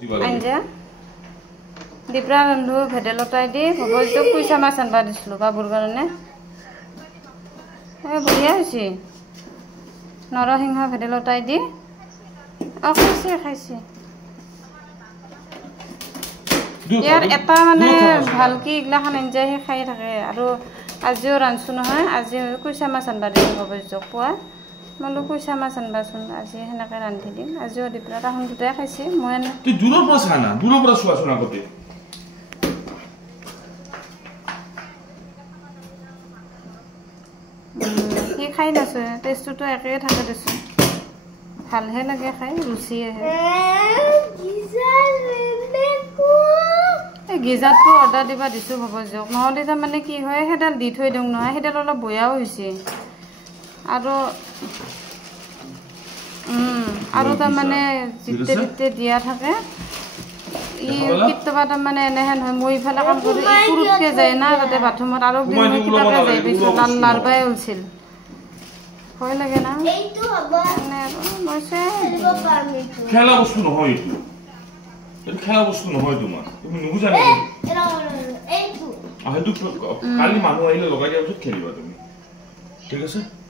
আঞ্জা দিপ্ৰা ৰন্ধু ভেদাইলতাই দি ভগৱতক কুইছা মাছ আনবা দিছিলোঁ বাবুৰ কাৰণে বঢ়িয়া হৈছে নৰসিংহ ভেদাইলতাই দি খাইছে ইয়াৰ এটা মানে ভালকে এইগিলাখান আঞ্জাহে খাই থাকে আৰু আজিও ৰান্ধছোঁ নহয় আজি কুইছা মাছ আনবা দিছোঁ ভগৱতক পুৱা মই কুইছা মাছ আনবাচোন আজি সেনেকৈ ৰান্ধি দিম আজিও দিপ্ৰা তাহোন দুটাই খাইছে মই তুই দূৰৰ পৰা চা না দূৰৰ পৰা চোৱাচোন আগতে সি খাই নাছো টেষ্টটো একেই থাকে দেচোন ভালহে লাগে খাই ৰুচি আহে এই গিজাৰটো অৰ্ডাৰ দিবা দিছোঁ ভগৱতক নহ'লে তাৰমানে কি হয় সেইডাল দি থৈ দিওঁ নহয় সেইডাল অলপ বেয়াও হৈছে আৰু তাৰমানে জিতে জিতে দিয়া থাকে ই কেতিয়াবা তাৰমানে এনেহেন হয় মই ইফালে কাম কৰোঁ পুৰুতকৈ যায় না তাতে বাথৰুমত আৰু কিবাকে যায় পিছত লাৰবাই ওলছিল ভয় লাগে না খেলা বস্তু নহয় এইটো খেলা বস্তু নহয় তোমাৰ তুমি নুবুজা সেইটো কালি মানুহ আহিলে লগাই দিয়াৰ পিছত খেলিবা তুমি ঠিক আছে